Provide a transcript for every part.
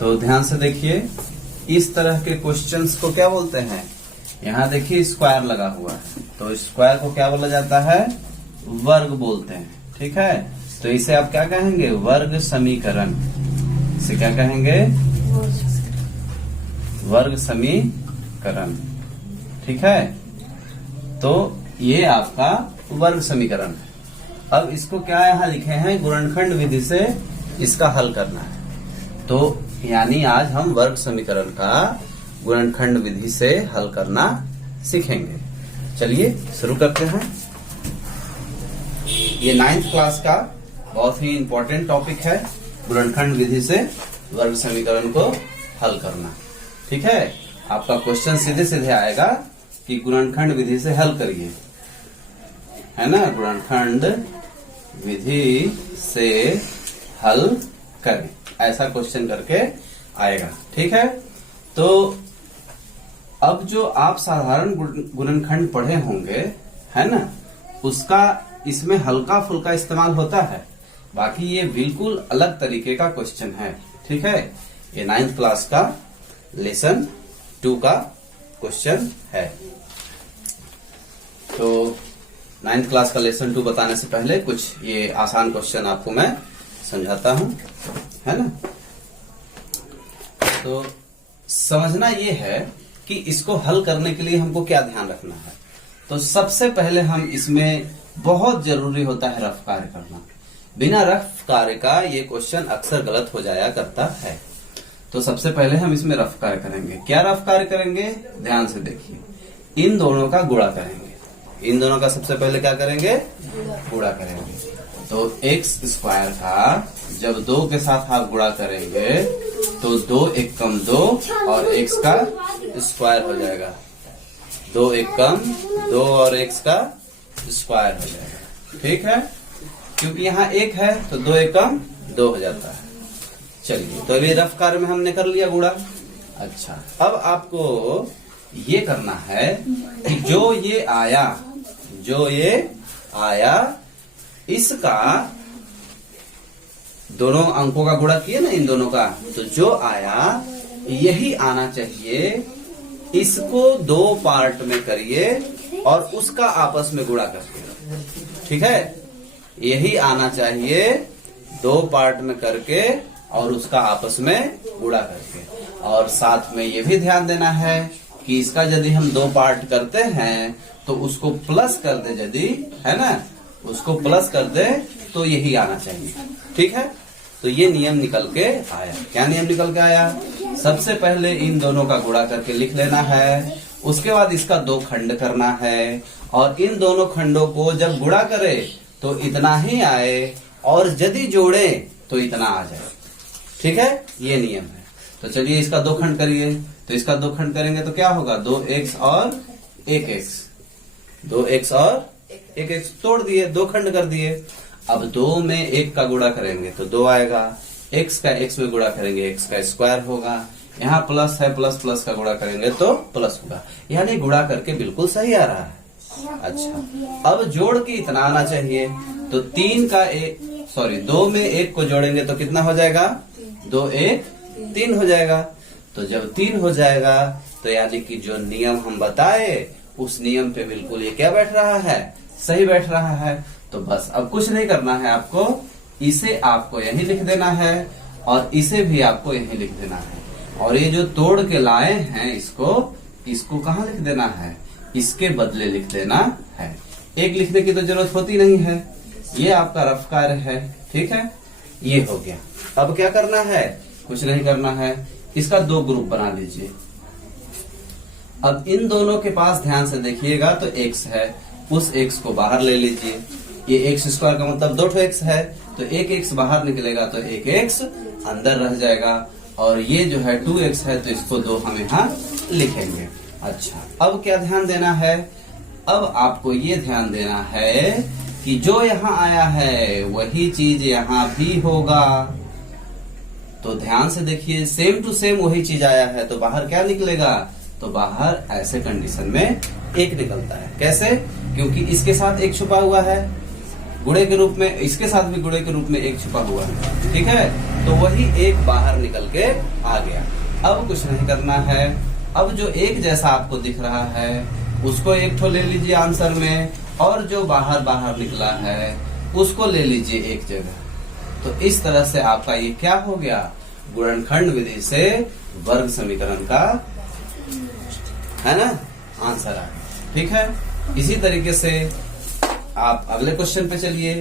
तो ध्यान से देखिए, इस तरह के क्वेश्चंस को क्या बोलते हैं? यहाँ देखिए स्क्वायर लगा हुआ है, तो स्क्वायर को क्या बोला जाता है? वर्ग बोलते हैं। ठीक है, तो इसे आप क्या कहेंगे? वर्ग समीकरण। इसे क्या कहेंगे? वर्ग समीकरण। ठीक है, तो ये आपका वर्ग समीकरण है। अब इसको क्या यहाँ लिखे हैं? गुणनखंड विधि से इसका हल करना है। तो यानी आज हम वर्ग समीकरण का गुणनखंड विधि से हल करना सीखेंगे। चलिए शुरू करते हैं। ये 9th क्लास का बहुत ही इंपॉर्टेंट टॉपिक है, गुणनखंड विधि से वर्ग समीकरण को हल करना। ठीक है, आपका क्वेश्चन सीधे सीधे आएगा कि गुणनखंड विधि से हल करिए, है ना? गुणनखंड विधि से हल करें, ऐसा क्वेश्चन करके आएगा। ठीक है, तो अब जो आप साधारण गुणनखंड पढ़े होंगे, है ना, उसका इसमें हल्का फुल्का इस्तेमाल होता है। बाकी ये बिल्कुल अलग तरीके का क्वेश्चन है। ठीक है, ये 9th क्लास का लेसन 2 का क्वेश्चन है। तो 9th क्लास का लेसन 2 बताने से पहले कुछ ये आसान क्वेश्चन आपको मैं समझाता हूं, है ना? तो समझना ये है कि इसको हल करने के लिए हमको क्या ध्यान रखना है। तो सबसे पहले हम इसमें बहुत जरूरी होता है रफ कार्य करना। बिना रफ कार्य का ये क्वेश्चन अक्सर गलत हो जाया करता है। तो सबसे पहले हम इसमें रफ कार्य करेंगे। क्या रफ कार्य करेंगे? ध्यान से देखिए, इन दोनों का गुणा करेंगे। इन दोनों का सबसे पहले क्या करेंगे? गुणा करेंगे। तो x स्क्वायर का जब 2 के साथ आप गुणा करेंगे तो 2 एकम 2 और x का स्क्वायर हो जाएगा। 2 एकम 2 और x का स्क्वायर हो जाएगा। ठीक है, क्योंकि यहाँ 1 है तो 2 एकम 2 हो जाता है। चलिए, तो अभी रफ कार्य में हमने कर लिया गुणा। अच्छा, अब आपको ये करना है कि जो ये आया इसका दोनों अंकों का गुणा किए ना, इन दोनों का, तो जो आया यही आना चाहिए। इसको 2 पार्ट में करिए और उसका आपस में गुणा करिए। ठीक है, यही आना चाहिए 2 पार्ट में करके और उसका आपस में गुणा करके। और साथ में ये भी ध्यान देना है कि इसका यदि हम 2 पार्ट करते हैं तो उसको प्लस कर दे, यदि, है ना, उसको प्लस कर दे तो यही आना चाहिए। ठीक है, तो ये नियम निकल के आया। क्या नियम निकल के आया? सबसे पहले इन दोनों का गुणा करके लिख लेना है, उसके बाद इसका 2 खंड करना है और इन दोनों खंडों को जब गुणा करे तो इतना ही आए और यदि जोड़े तो इतना आ जाए। ठीक है, ये नियम है। तो चलिए इसका 2 खंड करिए। तो इसका 2 खंड करेंगे तो क्या होगा? 2x और 1x, 2x और 1x तोड़ दिए, 2 खंड कर दिए। अब 2 में 1 का गुणा करेंगे तो 2 आएगा, x का x में गुणा करेंगे x का स्क्वायर होगा, यहाँ प्लस है, प्लस प्लस का गुणा करेंगे तो प्लस होगा। यानी गुणा करके बिल्कुल सही आ रहा है। अच्छा, अब जोड़ के इतना आना चाहिए। तो 2 में 1 को जोड़ेंगे तो कितना हो जाएगा? 2 1 3 हो जाएगा। तो जब 3 हो जाएगा तो यानी कि जो नियम हम बताए उस नियम पे बिल्कुल ये क्या बैठ रहा है? सही बैठ रहा है। तो बस अब कुछ नहीं करना है आपको, इसे आपको यही लिख देना है और इसे भी आपको यही लिख देना है। और ये जो तोड़ के लाए हैं इसको कहाँ लिख देना है? इसके बदले लिख देना है। एक लिखने की तो जरूरत होती नहीं है, ये आपका रफ कार्य है। ठीक है, ये हो गया। अब क्या करना है? कुछ नहीं करना है, इसका 2 ग्रुप बना लीजिए। अब इन दोनों के पास ध्यान से देखिएगा तो x है, उस x को बाहर ले लीजिए। ये x स्क्वायर का मतलब 2 x है, तो 1x बाहर निकलेगा तो 1x अंदर रह जाएगा। और ये जो है 2x है तो इसको 2 हम यहाँ लिखेंगे। अच्छा, अब क्या ध्यान देना है? अब आपको ये ध्यान देना है कि जो यहाँ आया है वही चीज यहाँ भी होगा। तो ध्यान से देखिए, सेम टू सेम वही चीज आया है तो बाहर क्या निकलेगा? तो बाहर ऐसे कंडीशन में 1 निकलता है। कैसे? क्योंकि इसके साथ 1 छुपा हुआ है गुणे के रूप में, इसके साथ भी गुणे के रूप में 1 छुपा हुआ है। ठीक है, तो वही एक बाहर निकल के आ गया। अब कुछ नहीं करना है, अब जो एक जैसा आपको दिख रहा है उसको एक ठो ले लीजिए आंसर में, और जो बाहर बाहर निकला है उसको ले लीजिए एक जगह। तो इस तरह से आपका ये क्या हो गया, गुणनखंड विधि से वर्ग समीकरण का, है ना, आंसर आ गया। ठीक है, इसी तरीके से आप अगले क्वेश्चन पे चलिए।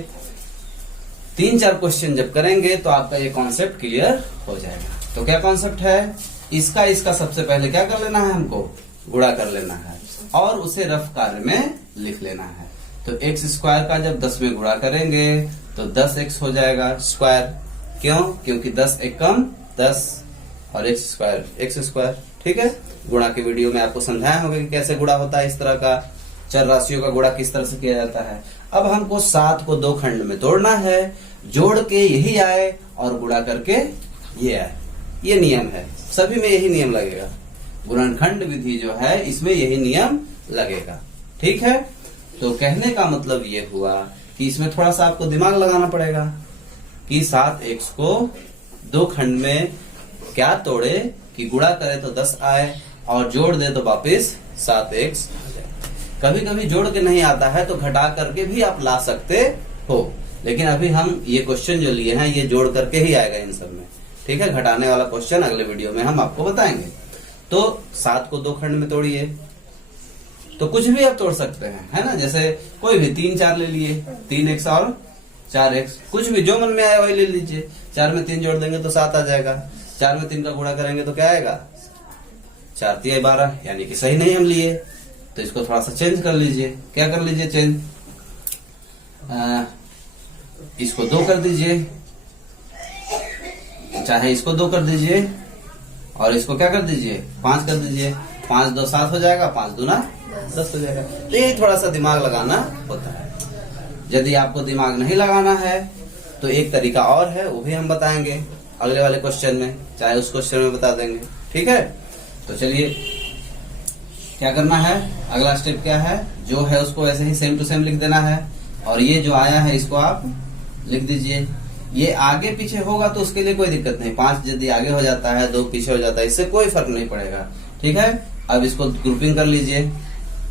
3-4 क्वेश्चन जब करेंगे तो आपका ये कॉन्सेप्ट क्लियर हो जाएगा। तो क्या कॉन्सेप्ट है, इसका सबसे पहले क्या कर लेना है, हमको गुणा कर लेना है और उसे रफ कार्य में लिख लेना है। तो x स्क्वायर का जब 10 में गुणा करेंगे तो 10x हो जाएगा स्क्वायर। क्यों, क्योंकि 10 एकम 10 और x स्क्वायर। ठीक है, गुणा की वीडियो में आपको समझाया होगा कि कैसे गुणा होता है, इस तरह का चर राशियों का गुणा किस तरह से किया जाता है। अब हमको 7 को 2 खंड में तोड़ना है, जोड़ के यही आए और गुणा करके ये आए। ये नियम है, सभी में यही नियम लगेगा। गुणनखंड विधि जो है इसमें यही नियम लगेगा। ठीक है, तो कहने का मतलब ये हुआ कि इसमें थोड़ा सा आपको दिमाग लगाना पड़ेगा कि 7x को 2 खंड में क्या तोड़े कि गुणा करे तो 10 आए और जोड़ दे तो वापिस 7x आ जाए। कभी कभी जोड़ के नहीं आता है तो घटा करके भी आप ला सकते हो, लेकिन अभी हम ये क्वेश्चन जो लिए हैं ये जोड़ करके ही आएगा इन सब में। ठीक है, घटाने वाला क्वेश्चन अगले वीडियो में हम आपको बताएंगे। तो 7 को 2 खंड में तोड़िए, तो कुछ भी आप तोड़ सकते हैं, है ना, जैसे कोई भी 3-4 ले लिए, 3x और 4x, कुछ भी जो मन में आया वही ले लीजिए। 4 में 3 जोड़ देंगे तो 7 आ जाएगा, 4 में 3 का गुणा करेंगे तो क्या आएगा, 4×3 12, यानी कि सही नहीं हम लिए। तो इसको थोड़ा सा चेंज कर लीजिए। क्या कर लीजिए चेंज, इसको 2 कर दीजिए, चाहे इसको 2 कर दीजिए और इसको क्या कर दीजिए 5 कर दीजिए। 5 2 7 हो जाएगा, 5 दूना 10 हो जाएगा। तो ये थोड़ा सा दिमाग लगाना होता है। यदि आपको दिमाग नहीं लगाना है तो एक तरीका और है, वो भी हम बताएंगे अगले वाले क्वेश्चन में, चाहे उस क्वेश्चन में बता देंगे। ठीक है, तो चलिए क्या करना है, अगला स्टेप क्या है, जो है उसको ऐसे ही सेम टू सेम लिख देना है और ये जो आया है इसको आप लिख दीजिए। ये आगे पीछे होगा तो उसके लिए कोई दिक्कत नहीं, 5 यदि आगे हो जाता है 2 पीछे हो जाता है, इससे कोई फर्क नहीं पड़ेगा। ठीक है, अब इसको ग्रुपिंग कर लीजिए।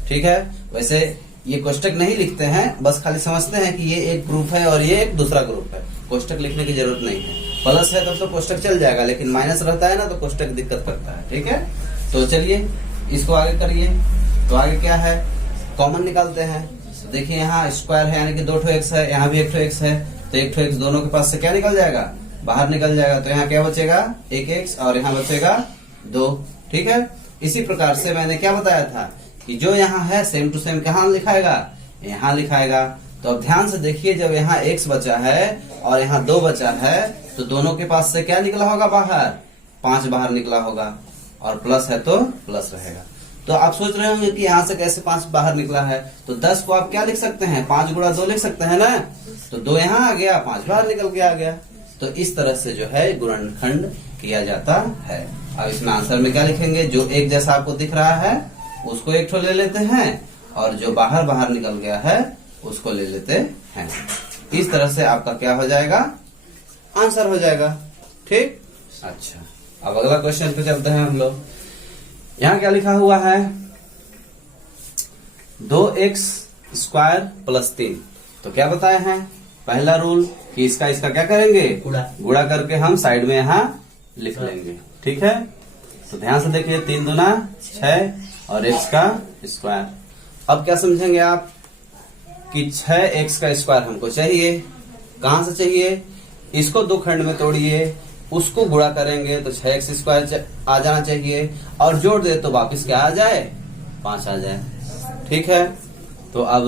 ठीक है, वैसे ये कोष्टक नहीं लिखते हैं, बस खाली समझते हैं कि ये एक ग्रुप है और ये एक दूसरा ग्रुप है। कोष्टक लिखने की जरूरत नहीं है, प्लस है तब तो कोष्टक चल जाएगा, लेकिन माइनस रहता है ना तो कोष्टक दिक्कत करता है। ठीक है, तो चलिए इसको आगे करिए। तो आगे क्या है, कॉमन निकालते हैं। तो देखिए यहाँ स्क्वायर है यानी कि 2 ठो x है, यहाँ भी 1 ठो x है, तो 1 ठो x दोनों के पास से क्या निकल जाएगा, बाहर निकल जाएगा। तो यहाँ क्या बचेगा 1x और यहाँ बचेगा 2। ठीक है, इसी प्रकार से मैंने क्या बताया था कि जो यहाँ है सेम टू सेम कहाँ लिखाएगा, यहाँ लिखाएगा। तो अब ध्यान से देखिए, जब यहाँ x बचा है और यहाँ 2 बचा है तो दोनों के पास से क्या निकला होगा बाहर, 5 बाहर निकला होगा और प्लस है तो प्लस रहेगा। तो आप सोच रहे होंगे कि यहाँ से कैसे 5 बाहर निकला है, तो 10 को आप क्या लिख सकते हैं, 5 गुणा 2 लिख सकते हैं ना। तो 2 यहाँ आ गया, 5 बाहर निकल के आ गया। तो इस तरह से जो है गुणनखंड किया जाता है। अब इसमें आंसर में क्या लिखेंगे, जो एक जैसा आपको दिख रहा है उसको एक ठो ले लेते हैं और जो बाहर बाहर निकल गया है उसको ले लेते हैं। इस तरह से आपका क्या हो जाएगा, आंसर हो जाएगा। ठीक, अच्छा अब अगला क्वेश्चन पे चलते हैं हम लोग। यहाँ क्या लिखा हुआ है, 2x स्क्वायर प्लस 3। तो क्या बताए हैं, पहला रूल कि इसका क्या करेंगे, गुणा करके हम साइड में यहाँ लिख लेंगे। ठीक है, तो ध्यान से देखिए, 3 दूना 6 और x का स्क्वायर। अब क्या समझेंगे आप कि 6x का स्क्वायर हमको चाहिए। कहां से चाहिए, इसको 2 खंड में तोड़िए, उसको गुणा करेंगे तो 6x स्क्वायर आ जाना चाहिए और जोड़ दे तो वापस क्या आ जाए, 5 आ जाए। ठीक है, तो अब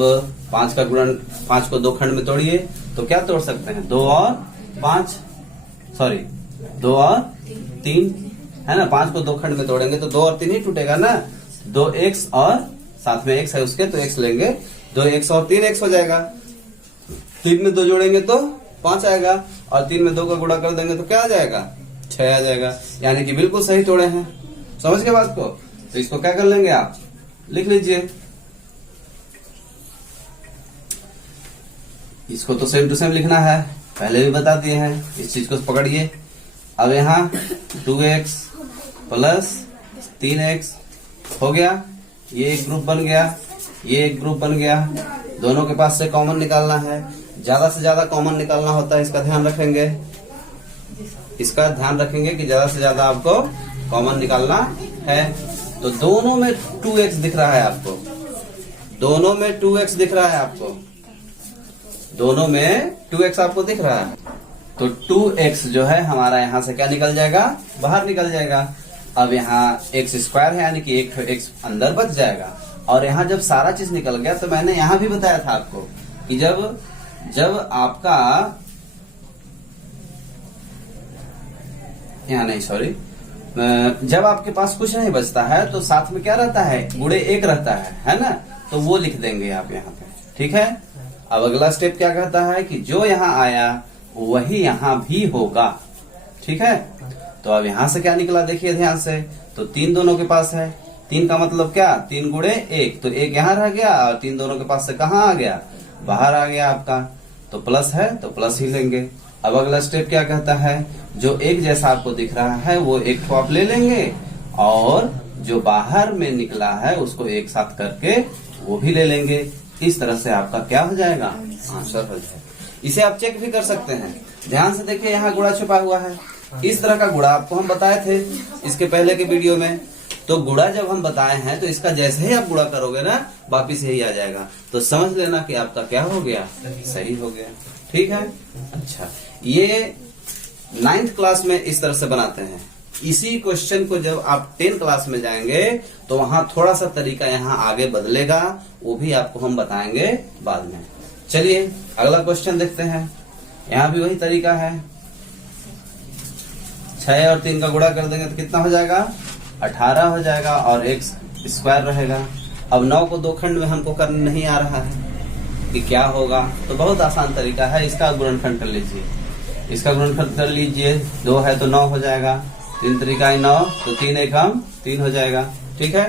5 का गुणन, 5 को 2 खंड में तोड़िए तो क्या तोड़ सकते हैं, 2 और 5, सॉरी 2 और 3, है ना। 5 को 2 खंड में तोड़ेंगे तो 2 और 3 ही टूटेगा ना। 2x और साथ में x है उसके, तो x लेंगे, 2x और 3x हो जाएगा। 3 में 2 जोड़ेंगे तो 5 आएगा और 3 में 2 का गुणा कर देंगे तो क्या आ जाएगा, 6 आ जाएगा। यानी कि बिल्कुल सही तोड़े हैं। समझ के बात को, तो इसको क्या कर लेंगे, आप लिख लीजिए। इसको तो सेम टू सेम लिखना है, पहले भी बता दिए हैं। इस चीज को पकड़िए अब यहाँ 2x प्लस 3x हो गया, ये एक ग्रुप बन गया, ये एक ग्रुप बन गया। दोनों के पास से कॉमन निकालना है, ज्यादा से ज्यादा कॉमन निकालना होता है, इसका ध्यान रखेंगे, इसका ध्यान रखेंगे कि ज्यादा से ज्यादा आपको कॉमन निकालना है। तो दोनों में 2x दिख रहा है आपको, दोनों में 2x दिख रहा है आपको, दोनों में 2x आपको दिख रहा है। तो 2x जो है हमारा यहाँ से क्या निकल जाएगा, बाहर निकल जाएगा। अब यहाँ x स्क्वायर है, यानी कि एक x अंदर बच जाएगा। और यहाँ जब सारा चीज निकल गया तो मैंने यहाँ भी बताया था आपको कि जब आपका यहाँ नहीं, सॉरी, जब आपके पास कुछ नहीं बचता है तो साथ में क्या रहता है, गुणे 1 रहता है ना, तो वो लिख देंगे आप यहाँ पे, ठीक है। अब अगला स्टेप क्या कहता है कि जो यहाँ आया वही यहाँ भी होगा, ठीक है। तो अब यहाँ से क्या निकला देखिए ध्यान से, तो 3 दोनों के पास है, 3 का मतलब क्या, 3 गुणे 1, तो 1 यहाँ रह गया और 3 दोनों के पास से कहाँ आ गया, बाहर आ गया आपका, तो प्लस है तो प्लस ही लेंगे। अब अगला स्टेप क्या कहता है, जो एक जैसा आपको दिख रहा है वो एक को आप ले लेंगे और जो बाहर में निकला है उसको एक साथ करके वो भी ले लेंगे। इस तरह से आपका क्या हो जाएगा, आंसर हो जाएगा। इसे आप चेक भी कर सकते हैं, ध्यान से देखिए यहाँ गुणा छुपा हुआ है। इस तरह का गुणा आपको हम बताए थे इसके पहले के वीडियो में। तो गुणा जब हम बताए हैं तो इसका जैसे ही आप गुणा करोगे ना वापिस यही आ जाएगा, तो समझ लेना कि आपका क्या हो गया, सही हो गया, ठीक है। अच्छा, ये 9th क्लास में इस तरह से बनाते हैं। इसी क्वेश्चन को जब आप 10 क्लास में जाएंगे तो वहां थोड़ा सा तरीका यहाँ आगे बदलेगा, वो भी आपको हम बताएंगे बाद में। चलिए अगला क्वेश्चन देखते हैं। यहाँ भी वही तरीका है, 6 और 3 का गुणा कर देंगे तो कितना हो जाएगा, 18 हो जाएगा और एक स्क्वायर रहेगा। अब 9 को 2 खंड में हमको करने नहीं आ रहा है कि क्या होगा, तो बहुत आसान तरीका है, इसका गुणनखंड कर लीजिए, इसका गुणनखंड कर लीजिए। 2 है तो 9 हो जाएगा, 3 तरीका है 9, तो 3 एक हम 3 हो जाएगा, ठीक है।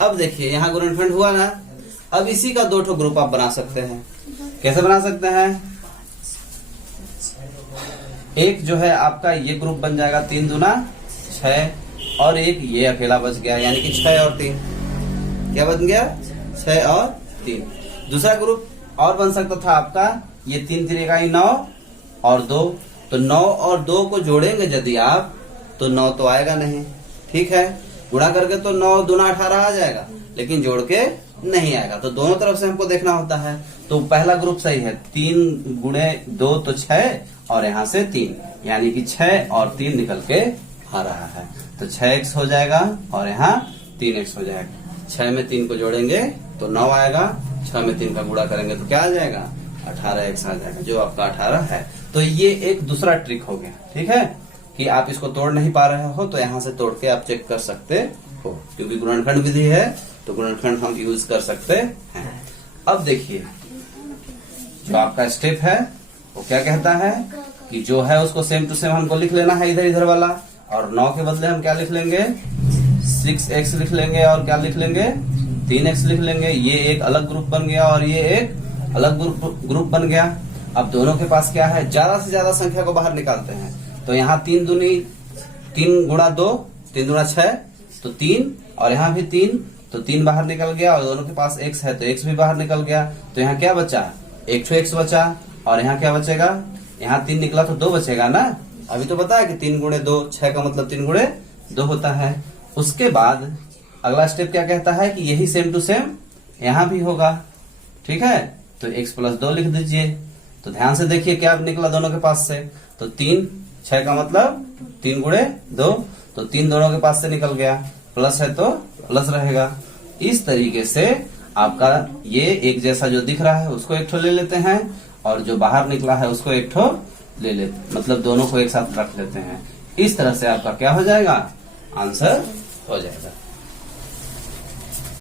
अब देखिए यहाँ गुणनखंड हुआ ना, अब इसी का 2 ग्रुप आप बना सकते हैं। कैसे बना सकते हैं, एक जो है आपका ये ग्रुप बन जाएगा 3 दूना 6, और एक ये अकेला बच गया, यानी कि 6 और 3 क्या बन गया, 6 और 3। दूसरा ग्रुप और बन सकता था आपका, ये 3 तरीका ही 9 और 2, तो 9 और 2 को जोड़ेंगे यदि आप तो 9 तो आएगा नहीं, ठीक है। गुणा करके तो 9 दूना 18 आ जाएगा, लेकिन जोड़ के नहीं आएगा, तो दोनों तरफ से हमको देखना होता है। तो पहला ग्रुप सही है, 3 गुणे 2 तो 6 और यहाँ से 3, यानी कि 6 और 3 निकल के आ रहा है, तो 6x हो जाएगा और यहाँ 3x हो जाएगा। 6 में 3 को जोड़ेंगे तो 9 आएगा, 6 में 3 का गुणा करेंगे तो क्या आ जाएगा, 18x आ जाएगा, जो आपका 18 है। तो ये एक दूसरा ट्रिक हो गया, ठीक है, कि आप इसको तोड़ नहीं पा रहे हो तो यहाँ से तोड़ के आप चेक कर सकते हो, क्योंकि गुणनखंड विधि है तो गुणनखंड हम यूज कर सकते हैं। अब देखिए जो आपका स्टेप है वो क्या कहता है कि जो है उसको सेम टू सेम हमको लिख लेना है, इधर इधर वाला, और 9 के बदले हम क्या लिख लेंगे, 6x लिख लेंगे, और क्या लिख लेंगे, 3x लिख लेंगे। ये एक अलग ग्रुप बन गया और ये एक अलग ग्रुप बन गया। अब दोनों के पास क्या है, ज्यादा से ज्यादा संख्या को बाहर निकालते हैं, तो यहाँ 3 गुणा 2, 3 दूना 6, तो 3, और यहाँ भी 3, तो 3 बाहर निकल गया, और दोनों के पास x है तो x भी बाहर निकल गया, तो यहाँ क्या बचा, 1x बचा, और यहाँ क्या बचेगा, यहाँ 3 निकला तो 2 बचेगा ना। अभी तो बताया कि 3 गुणे 2, 6 का मतलब 3 गुणे 2 होता है। उसके बाद अगला स्टेप क्या कहता है कि यही सेम टू सेम यहाँ भी होगा, ठीक है, तो x + 2 लिख दीजिए। तो ध्यान से देखिए क्या निकला दोनों के पास से, तो 3, 6 का मतलब 3 गुणे 2, तो 3 दोनों के पास से निकल गया, प्लस है तो प्लस रहेगा। इस तरीके से आपका ये एक जैसा जो दिख रहा है उसको एक ठो ले लेते हैं, और जो बाहर निकला है उसको एक ठो ले लेते, मतलब दोनों को एक साथ रख लेते हैं। इस तरह से आपका क्या हो जाएगा, आंसर हो जाएगा।